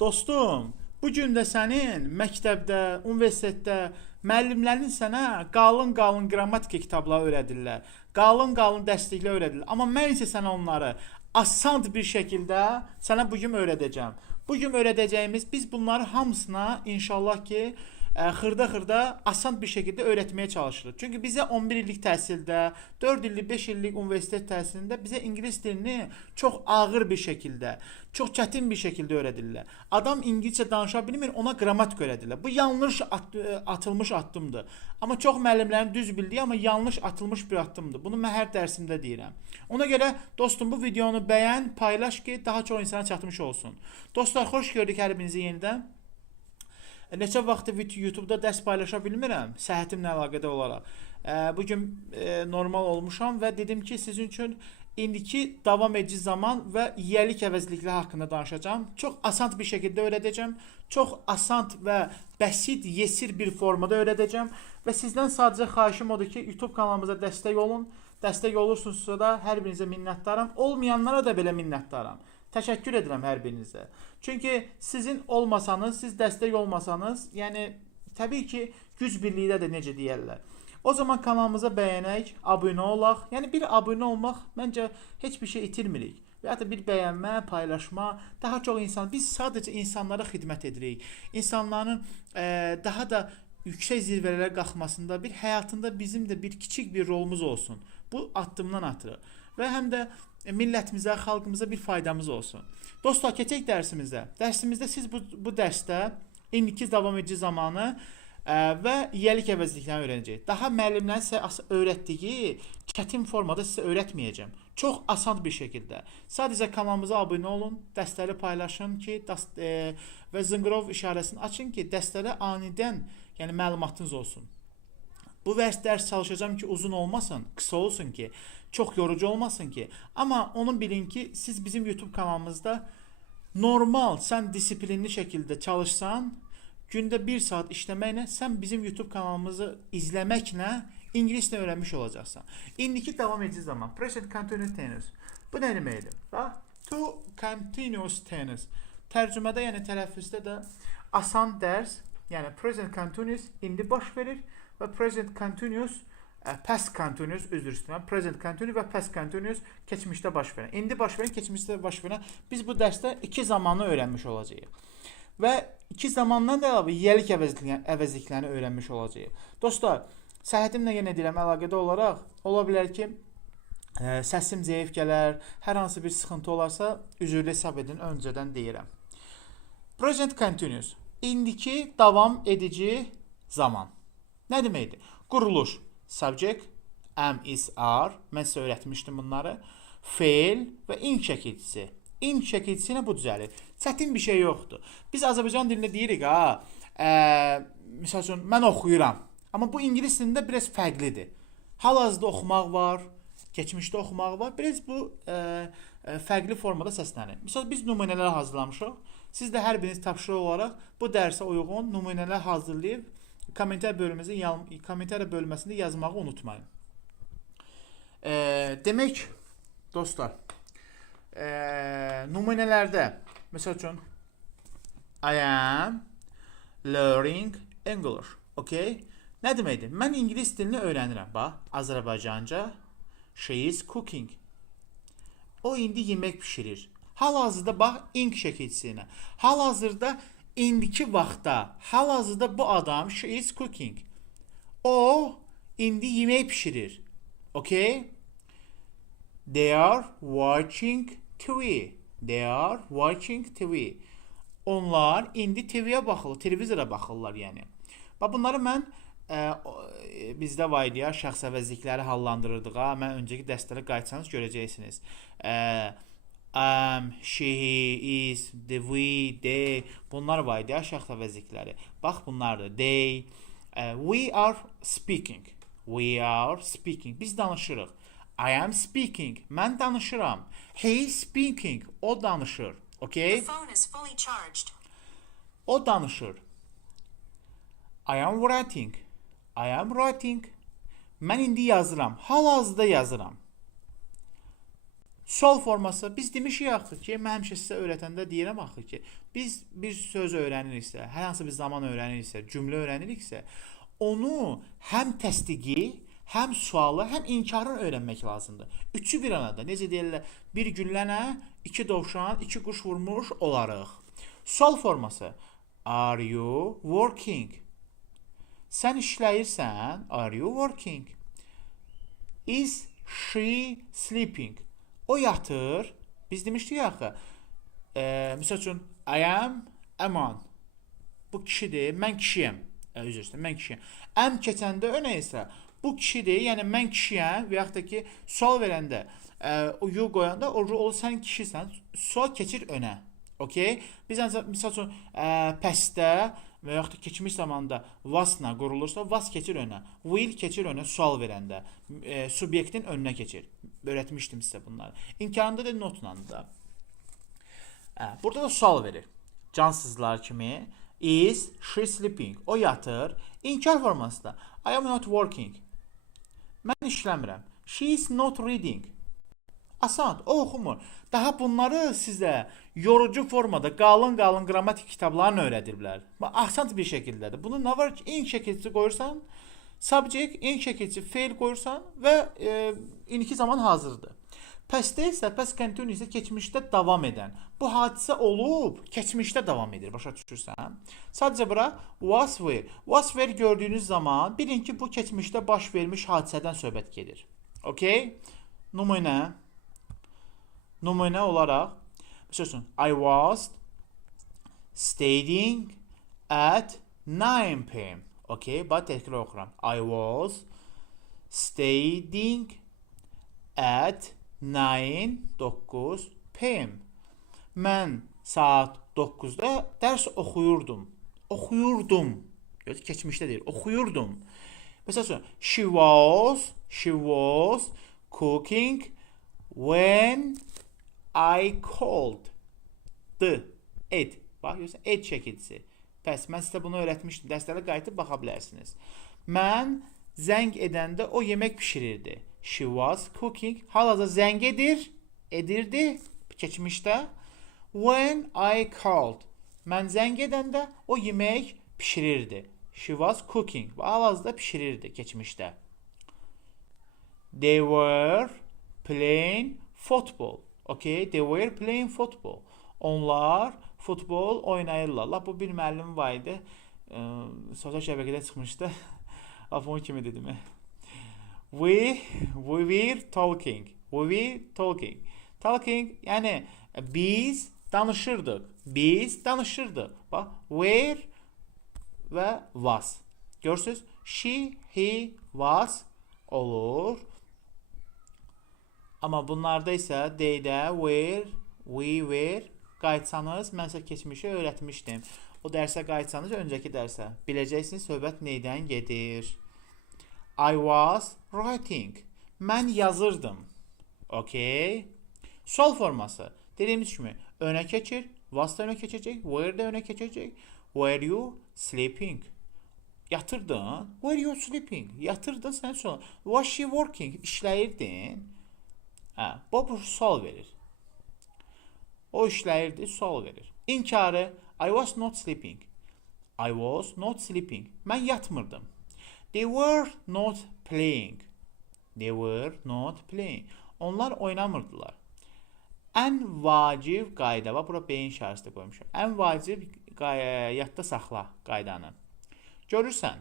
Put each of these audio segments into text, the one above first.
Dostum, bu gün də sənin məktəbdə, universitetdə müəllimlərin sənə qalın-qalın qrammatika kitabları öyrədirlər. Qalın-qalın dərsliklər öyrədirlər. Amma mən isə sənə onları asan bir şəkildə sənə bu gün öyrədəcəm. Bu gün öyrədəcəyimiz biz bunları hamısına inşallah ki xırda-xırda asan bir şəkildə öyrətməyə çalışırıq. Çünki bizə 11 illik təhsildə, 4 illik, 5 illik universitet təhsilində bizə ingilis dilini çox ağır bir şəkildə, çox çətin bir şəkildə öyrədirlər. Adam ingiliscə danışa bilmir, ona qrammatik öyrədirlər. Bu yanlış atılmış addımdır. Amma çox müəllimlərin düz bildiyi, amma yanlış atılmış bir addımdır. Bunu mən hər dərsimdə deyirəm. Ona görə dostum bu videonu bəyən, paylaş ki, daha çox insana çatmış olsun. Dostlar, xoş gördük hər birinizi yenidən. Neçə vaxtdır YouTube-da dərs paylaşa bilmirəm, səhhətimlə əlaqədar olaraq. Bugün normal olmuşam və dedim ki, sizin üçün indiki davam edici zaman və yiyəlik əvəzlikləri haqqında danışacağım. Çox asan bir şəkildə öyrədəcəm. Çox asan və bəsit, yesir bir formada öyrədəcəm. Və sizdən sadəcə xahişim odur ki, YouTube kanalımıza dəstək olun. Dəstək olursunuzsa da hər birinizə minnətdaram. Olmayanlara da belə minnətdaram. Təşəkkür edirəm hər birinizə. Çünki sizin olmasanız, siz dəstək olmasanız, yəni təbii ki, güc birlikdə də necə deyərlər. O zaman kanalımıza bəyənək, abunə olaq. Yəni bir abunə olmaq məncə heç bir şey itirmirik. Və ya da bir bəyənmə, paylaşma, daha çox insan, biz sadəcə insanlara xidmət edirik. İnsanların daha da yüksək zirvələrə qalxmasında bir həyatında bizim də bir kiçik bir rolumuz olsun. Bu addımdan atırıq. Və həm də millətimizə, xalqımıza bir faydamız olsun. Dostlar, keçək dərsimizdə. Dərsimizdə siz bu dərsdə indiki davam edici zamanı və yiyəlik əvəzliklərini öyrənəcək. Daha müəllimlərin sizə öyrətdiyi çətin formada sizə öyrətməyəcəm. Çox asan bir şəkildə. Sadəcə kanalımıza abunə olun, dərsləri paylaşın ki, və zınqrov işarəsini açın ki, dərslərə anidən, yəni məlumatınız olsun. Bu dərs çalışacağım ki, uzun olmasın, qısa olsun ki, çox yorucu olmasın ki. Amma onu bilin ki, siz bizim YouTube kanalımızda normal, sən disiplinli şəkildə çalışsan, gündə 1 saat işləməklə, sən bizim YouTube kanalımızı izləməklə ingiliscə öyrənmiş olacaqsan. İndiki davam edici zaman, present continuous tense. Bu nə deməkdir? Bax, to continuous tense. Tərcümədə, yəni tələffüzdə də asan dərs, yəni present continuous indi baş verir və present continuous, past continuous, üzr istəyirəm, present continuous və past continuous keçmişdə baş verən. İndi baş verən, keçmişdə baş verən. Biz bu dərsdə 2 zamanı öyrənmiş olacağıq. Və 2 zamandan da əlavə yiyəlik əvəzliklərini öyrənmiş olacağıq. Dostlar, səhhətimlə yenə deyirəm, əlaqədə olaraq, ola bilər ki, səsim zəif gələr, hər hansı bir sıxıntı olarsa, üzrlü hesab edin, öncədən deyirəm. Present continuous, indiki davam edici zaman. Nə deməkdir? Quruluş, subject, am, is, are, mən sizə öyrətmişdim bunları. Feil və ing şəkilçisi. İng şəkilçisi ilə bu düzəlir. Çətin bir şey yoxdur. Biz Azərbaycan dilində deyirik, misal üçün, mən oxuyuram. Amma bu ingilis dilində biraz fərqlidir. Hal-hazırda oxumaq var, keçmişdə oxumaq var. Biraz bu fərqli formada səslənir. Misal, biz nümunələr hazırlamışıq. Siz də hər biriniz tapşırıq olaraq bu dərsə uyğun nümunələr hazırlayıb komentar bölməsində yazmağı unutmayın. Demək, dostlar, nümunələrdə, məsəl üçün, I am learning English. Okay? Nə deməkdir? Mən ingilis dilini öyrənirəm. Bax, Azərbaycanca, she is cooking. O indi yemək pişirir. Hal-hazırda bax, ing şəkilçisinə. Hal-hazırda indiki vaxtda, hal-hazırda bu adam she is cooking. O indi yemək pişirir. Okay? They are watching TV. They are watching TV. Onlar indi TV-yə baxırlar, televizora baxırlar yəni. Bax, bunları mən bizdə var idi ya, şəxs əvəzlikləri hallandırırdıq. Mən öncəki dərslərə qayıtsanız görəcəksiniz. She, he, is, the, we, they. Bunlar var idi ya, şəxs əvəzlikləri. Bax, bunlardır. They. We are speaking. We are speaking. Biz danışırıq. I am speaking. Mən danışıram. He is speaking. O danışır. Okay? The phone is fully charged. O danışır. I am writing. I am writing. Mən indi yazıram. Hal-hazırda yazıram. Sual forması biz demişik axı ki, mən həmişə sizə öyrətəndə deyirəm axı ki, biz bir söz öyrəniriksə, hər hansı bir zaman öyrəniriksə, cümlə öyrəniriksə, onu həm təsdiqi, həm sualı, həm inkarı öyrənmək lazımdır. Üçü bir arada. Necə deyirlər? Bir güllənə, iki dovşan, iki quş vurmuş olarıq. Sual forması. Are you working? Sən işləyirsən? Are you working? Is she sleeping? O yatır. Biz demişdik axı. Misal üçün, I am a man. Bu kişidir, mən kişiyəm. Üzr istəyirəm, mən kişiyəm. Am keçəndə önə isə bu kişidir, yəni mən kişiyəm və yaxud da ki, sual verəndə o you qoyanda o sən kişisən, sual keçir önə. Okay? Biz misal üçün pəstə və yaxud da keçmiş zamanda wasla qurulursa, was keçir önə. Will keçir önə sual verəndə. Subyektin önünə keçir. Öyrətmişdim sizə bunları. İnkarında da notla da. Burada da sual verir. Cansızlar kimi. Is she sleeping? O yatır. İnkar forması da. I am not working. Mən işləmirəm. She is not reading. Asan, o oxumur. Daha bunları sizə yorucu formada qalın qrammatik kitablarını öyrədirlər. Asan bir şəkildədir. Bunu nə var ki, in şəkilçi qoyursan, subject, in şəkilçi fail qoyursan və indiki zaman hazırdır. Pəstə isə, past continuous isə keçmişdə davam edən. Bu hadisə olub, keçmişdə davam edir, başa düşürsən? Sadəcə bura was were. Was were gördüyünüz zaman bilin ki, bu keçmişdə baş vermiş hadisədən söhbət gedir. Okay? Nümunə. Nümunə olaraq, məsələn, I was studying at 9 p.m. Okay? Bax, təkrar oxuram. I was studying at 9 p.m. Mən saat 9-da dərs oxuyurdum. Oxuyurdum. Gözü keçmişdə deyil. Oxuyurdum. Məsələn, she was cooking when I called. It. Bax, görürsən, it şəkilçisi. Bəs, mən sizə bunu öyrətmişdim. Dərslərə qayıtıb baxa bilərsiniz. Mən zəng edəndə o yemək pişirirdi. She was cooking. Hal-hazırda zəng edirdi. Keçmişdə. When I called. Mən zəng edəndə o yemək pişirirdi. She was cooking. Hal-hazırda pişirirdi keçmişdə. They were playing football. Okay, they were playing football. Onlar futbol oynayırlar. Lap bu bir müəllim var idi. Sosial şəbəkədə çıxmışdı. Lap onun kimi dedim. We were talking. We were talking. Talking, yəni biz danışırdıq. Biz danışırdıq. Bax, were və was. Görürsünüz? She, he, was olur. Amma bunlarda isə they-də were, we were qayıtsanız, mən sizə keçmişi öyrətmişdim. O dərsə qayıtsanız, öncəki dərsə biləcəksiniz söhbət neydən gedir. I was writing. Mən yazırdım. Okay. Sual forması. Dediyimiz kimi önə keçir. Was da önə keçəcək. Were də önə keçəcək. Were you sleeping? Yatırdın. Were you sleeping? Yatırdın, sən sual. Was she working? İşləyirdin. Bu sual verir. O işləyirdi, sual verir. İnkarı. I was not sleeping. I was not sleeping. Mən yatmırdım. They were not playing. They were not playing. Onlar oynamırdılar. Ən vacib qayda var. Bura beyin işarəsi qoymuşam. Ən vacib yadda saxla qaydanı. Görürsən,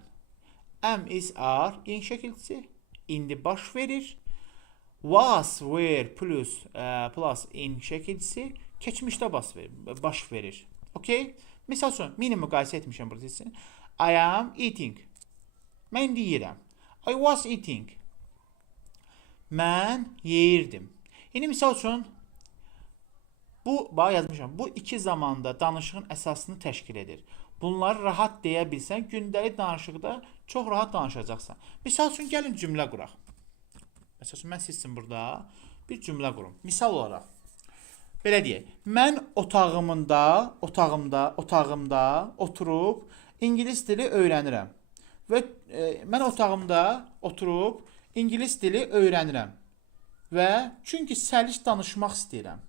am, is, are, in şəkilçisi indi baş verir. Was, were, plus in şəkilçisi keçmişdə baş verir. Okay? Misal üçün, mini müqayisə etmişəm burada sizin. I am eating. Mən indi yeyirəm. I was eating. Mən yeyirdim. İndi misal üçün, bax yazmışam, bu iki zamanda danışığın əsasını təşkil edir. Bunları rahat deyə bilsən, gündəlik danışıqda çox rahat danışacaqsan. Misal üçün, gəlin cümlə quraq. Məsəl üçün, mən sizsin burada bir cümlə qurum. Misal olaraq, belə deyək, mən otağımda oturub İngilis dili öyrənirəm. Və mən otağımda oturub İngilis dili öyrənirəm. və çünki səlis danışmaq istəyirəm.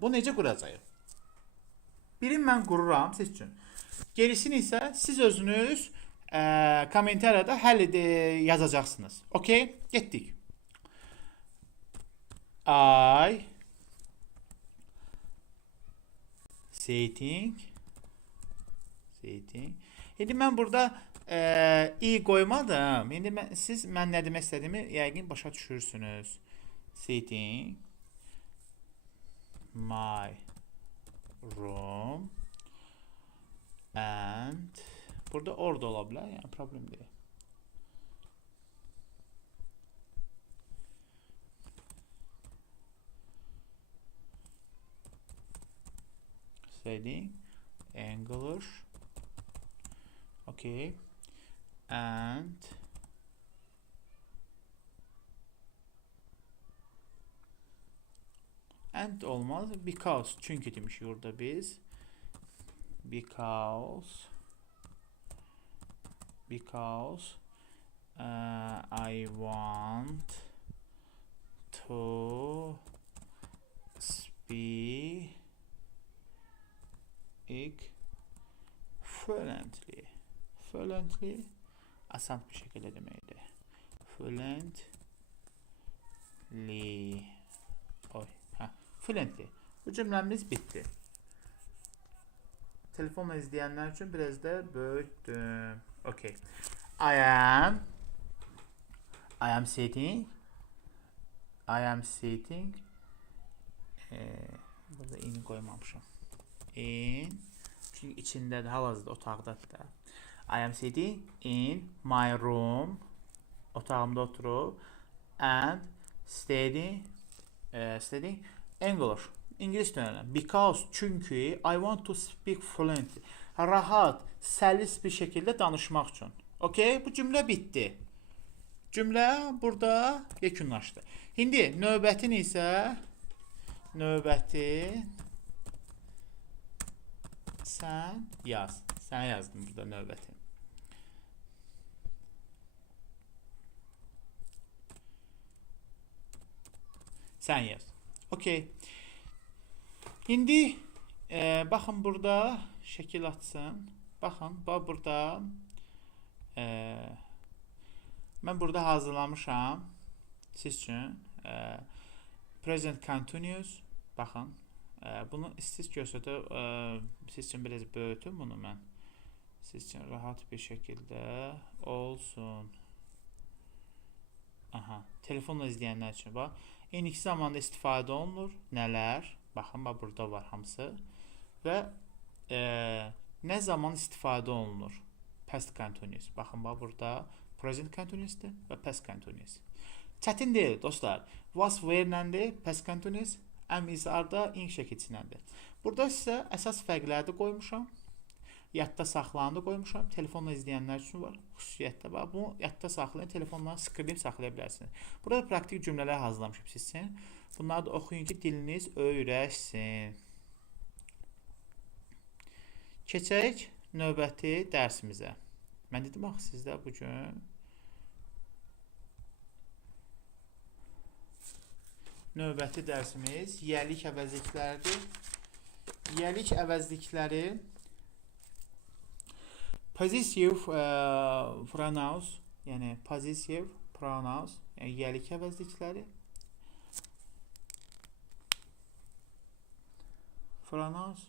Bu necə quracağıq? Birini mən qururam siz üçün. Gerisini isə siz özünüz kommentariyada həll yazacaqsınız. Okay? Getdik. I sitting. İndi mən burada i qoymadım. İndi siz mən nə demək istədiyimi yəqin başa düşürsünüz. Sitting my room and burada orada ola bilər, yəni problem deyil. Setting English, okay, and olmaz because çünkü demişik orada biz because I want to speak fluently asan bir şekilde demeydi. Fluently. Bu cümlemiz bitti. Telefonla izleyenler için biraz da büyüttüm. Okay. I am sitting. Burada in koymamışım. Çünkü içinde de hal-hazırda otaqdadır da. I am sitting in my room. Otağımda oturup and studying English. İngiliz öğrenirəm. Because çünkü I want to speak fluently. Rahat, səlis bir şekilde danışmaq üçün. Okay, bu cümlə bitdi. Cümlə burada yekunlaşdı. İndi növbətin isə sən yaz. Sən yazdın burada növbəti. Sən yaz. Okay. İndi baxın burada şəkil açsın. Baxın, burada mən burada hazırlamışam siz üçün present continuous. Baxın, bunu siz göstərdə siz üçün biraz böyütüm bunu mən. Siz üçün rahat bir şəkildə olsun. Aha, telefonla izləyənlər üçün bax. İndiki zamanda istifadə olunur. Nələr? Baxın, bax burada var hamısı. Və nə zaman istifadə olunur? Past continuous. Baxın, bax burada present continuous'dır və past continuous. Çətin deyil dostlar. Was where nəndir? Past continuous. Am is are da ing şəkilçiləndir. Burada sizə əsas fərqləri də qoymuşam. Yadda saxlandı qoymuşam. Telefonla izləyənlər üçün var. Xüsusiyyətdə bax, bunu yadda saxlayın. Telefonla skript saxlaya bilərsiniz. Burada praktik cümlələr hazırlamışam siz üçün. Bunları da oxuyun ki, diliniz öyrəşsin. Keçək növbəti dərsimizə. Mən dedim axı sizdə bugün növbəti dərsimiz yiyəlik əvəzlikləridir. Yiyəlik əvəzlikləri possessive pronouns, yəni possessive pronouns, yəni yiyəlik əvəzlikləri. Pronouns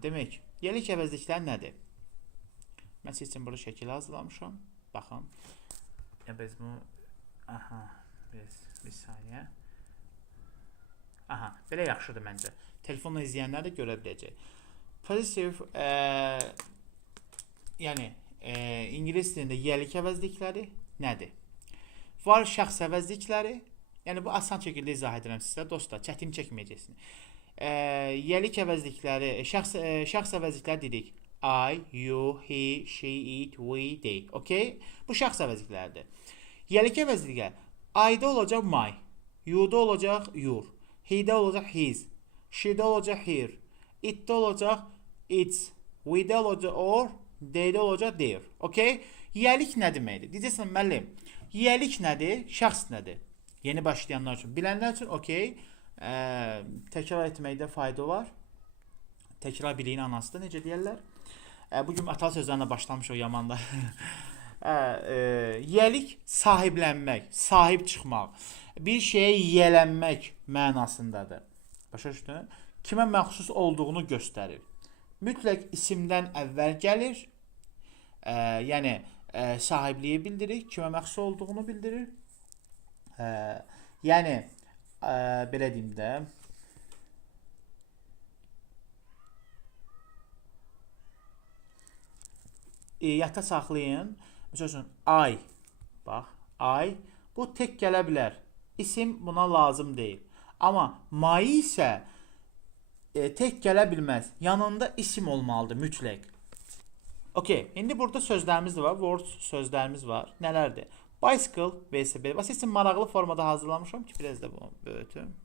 demək, yiyəlik əvəzlikləri nədir? Mən siz üçün burada şəkil hazırlamışam. Baxın. Biz bunu bir saniyə. Aha, belə yaxşıdır məncə. Telefonla izləyənlər də görə biləcək. Possessive yəni ingilis dilində yiyəlik əvəzlikləri nədir? Var şəxs əvəzlikləri. Yəni bu asan şəkildə izah edirəm sizə dostlar, çətin çəkməyəcəksiniz. Yiyəlik əvəzlikləri, şəxs əvəzlikləri dedik. I, you, he, she, it, we, they. Okay? Bu şəxs əvəzlikləridir. Yiyəlik əvəzlikləri I-da olacaq my, you-da olacaq your, he-də olacaq his, she-də olacaq her, it-də olacaq its, we-də olacaq or, they-də olacaq their. Okay? Yiyəlik nə deməkdir? Deyəcəksən müəllim, Yiyəlik nədir? Şəxs nədir? Yeni başlayanlar üçün. Bilənlər üçün okey. Təkrar etməkdə fayda var. Təkrar biliyin anasıdır, necə deyərlər. Bugün atal sözlərlə başlamışıq yamanda. Yiyəlik sahiblənmək, sahib çıxmaq, bir şeyə yiyələnmək mənasındadır. Başa düşdün? Kimə məxsus olduğunu göstərir. Mütləq isimdən əvvəl gəlir. Yəni sahibliyi bildirir, kimə məxsus olduğunu bildirir. Yəni belə deyim də, yadda saxlayın. Məsəl üçün ay. Bax, ay bu tək gələ bilər. İsim buna lazım deyil. Amma may isə tək gələ bilməz. Yanında isim olmalıdır mütləq. Okay, indi burada sözlərimiz var, word sözlərimiz var. Nələrdir? Bicycle, velosiped. Bax, sizin maraqlı formada hazırlamışam ki, biraz da bunu böyütüm.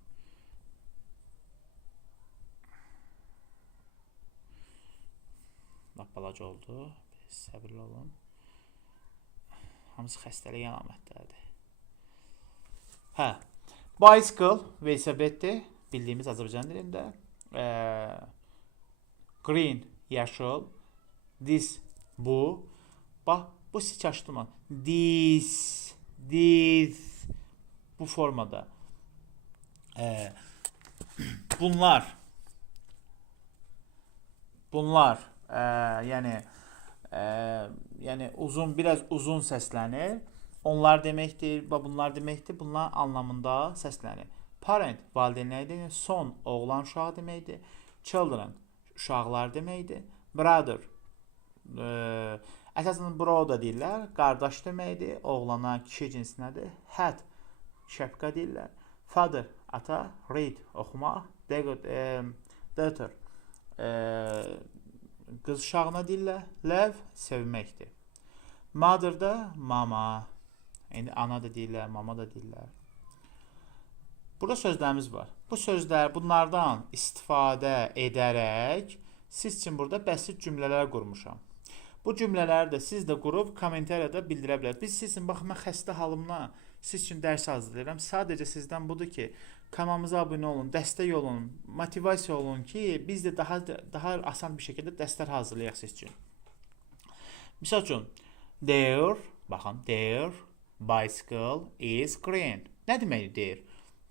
Bax, balaca oldu. Səbirli olun. Hamısı xəstəlik əlamətləridir. Hə, bicycle, velosipeddir. Bildiyimiz Azərbaycan dilində. Green, yaşıl. This, bu. Bax, bu siz çaşdırma. This, bu formada. Bunlar, yəni uzun, biraz uzun səslənir. Onlar deməkdir, bunlar deməkdir. Bunlar anlamında səslənir. Parent, valideynlərdir. Son, oğlan uşağı deməkdir. Children, uşaqlar deməkdir. Brother, əsasən bro da deyirlər. Qardaş deməkdir. Oğlana, kişi cinsinədir. Hat, şəpqa deyirlər. Father, ata. Read, oxumaq. Daughter, qız uşağına deyirlər. Love, sevməkdir. Mother da mama. İndi ana da deyirlər, mama da deyirlər. Burada sözlərimiz var. Bu sözlər, bunlardan istifadə edərək siz üçün burada bəsit cümlələr qurmuşam. Bu cümlələri də siz də qurub kommentariyada bildirə bilərsiniz. Biz sizin, bax, mən xəstə halımla siz üçün dərs hazırlayıram. Sadəcə sizdən budur ki, kanalımıza abunə olun, dəstək olun, motivasiya olun ki, biz də daha asan bir şəkildə dərslər hazırlayaq siz üçün. Misal üçün, their, baxın, their bicycle is green. Nə deməkdir their?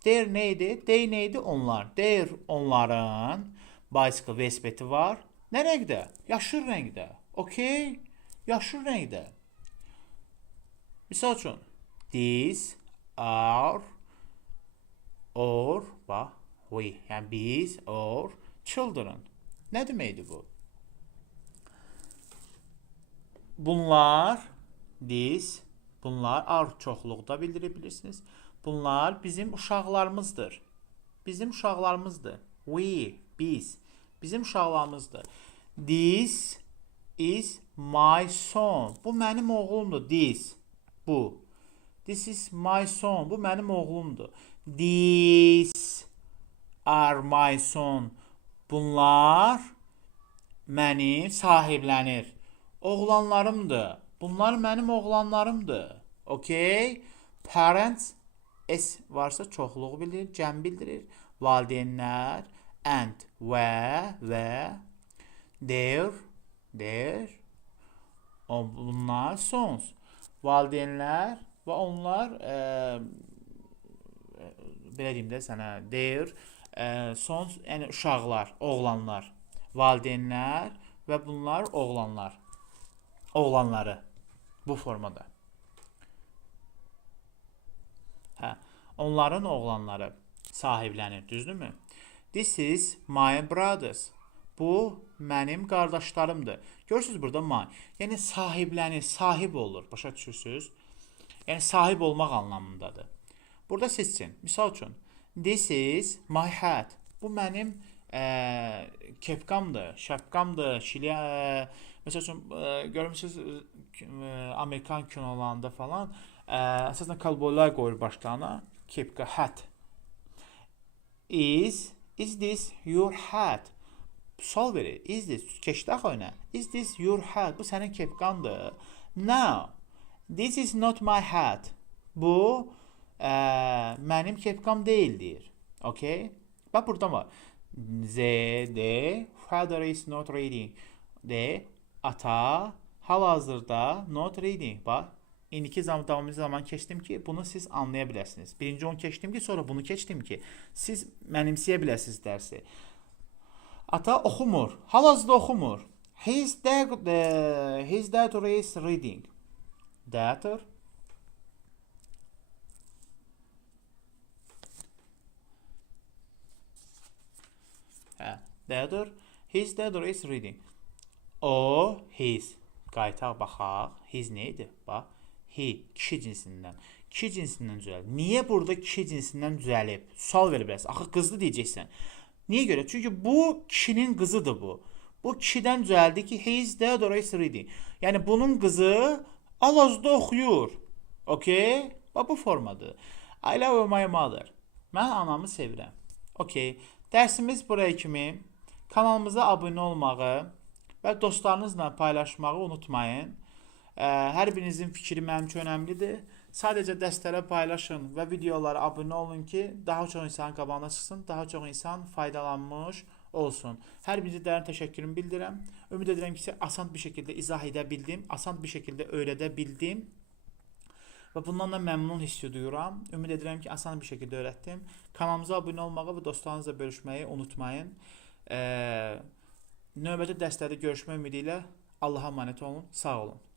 Their neydi? They neydi? Onlar. Their, onların bicycle, velosipedi var. Nə rəngdə? Yaşıl rəngdə. Okey? Yaşıl rəngdə. Misal üçün, these are or, bax, we, yəni biz, or, children. Nə deməkdir bu? Bunlar, these, bunlar are çoxluqda bildirə bilirsiniz. Bunlar bizim uşaqlarımızdır. Bizim uşaqlarımızdır. We, biz, bizim uşaqlarımızdır. This is my son. Bu mənim oğlumdur. This, bu. This is my son. Bu mənim oğlumdur. These are my son. Bunlar mənim sahiblənir. Oğlanlarımdır. Bunlar mənim oğlanlarımdır. Okay? Parents, S varsa çoxluğu bildirir, cəm bildirir. Valideynlər, and, və, their, bunlar, sons. Valideynlər və onlar, belə deyim də sənə, their, sons, yəni uşaqlar, oğlanlar. Valideynlər və bunlar oğlanlar. Oğlanları bu formada. Hə, onların oğlanları sahiblənir, düzdürmü? This is my brothers. Bu mənim qardaşlarımdır. Görürsünüz burada my. Yəni sahiblənir, sahib olur. Başa düşürsünüz? Yəni sahib olmaq anlamındadır. Burada seçin. Misal üçün, this is my hat. Bu mənim kepkamdır, şapkamdır, məsəl üçün, görmüsünüz, Amerikan kinolarında falan, əsasən kalboylar qoyur başlarına, kepka, hat. Is this your hat? Sual verir. Is this, keçdək oyuna. Is this your hat? Bu sənin kepkandır. No, this is not my hat. Bu mənim kepkam deyil deyir. Okay? Bax burada var. The father is not reading. The ata hal-hazırda not reading. Bax, indiki davamlı zaman keçdim ki, bunu siz anlaya biləsiniz. Birinci onu keçdim ki, sonra bunu keçdim ki, siz mənimsəyə biləsiniz dərsi. Ata oxumur. Hal-hazırda oxumur. His daughter is reading. Daughter his daughter is reading. O, his. Qaytaq baxaq. His neydi? Bax. He, kişi cinsindən. Kişi cinsindən düzəlib. Niyə burada kişi cinsindən düzəlib? Sual verə bilərsən. Axı qızdı deyəcəksən. Niyə görə? Çünki bu kişinin qızıdır bu. Bu kişidən düzəldi ki, his daughter is reading. Yəni bunun qızı hal-hazırda oxuyur. Okay? Bax bu formadır. I love my mother. Mən anamı sevirəm. Okay. Dərsimiz buraya kimi. Kanalımıza abunə olmağı və dostlarınızla paylaşmağı unutmayın. Hər birinizin fikri mənim üçün önəmlidir. Sadəcə dərslərə paylaşın və videolara abunə olun ki, daha çox insanın qabağına çıxsın, daha çox insan faydalanmış olsun. Hər birinizə dərin təşəkkürümü bildirirəm. Ümid edirəm ki, asan bir şəkildə izah edə bildim, asan bir şəkildə öyrədə bildim. Və bundan da məmnun hissi duyuram. Ümid edirəm ki, asan bir şəkildə öyrətdim. Kanalımıza abunə olmağı və dostlarınızla bölüşməyi unutmayın. Növbəti dərslərdə görüşmək ümidi ilə Allaha əmanət olun. Sağ olun.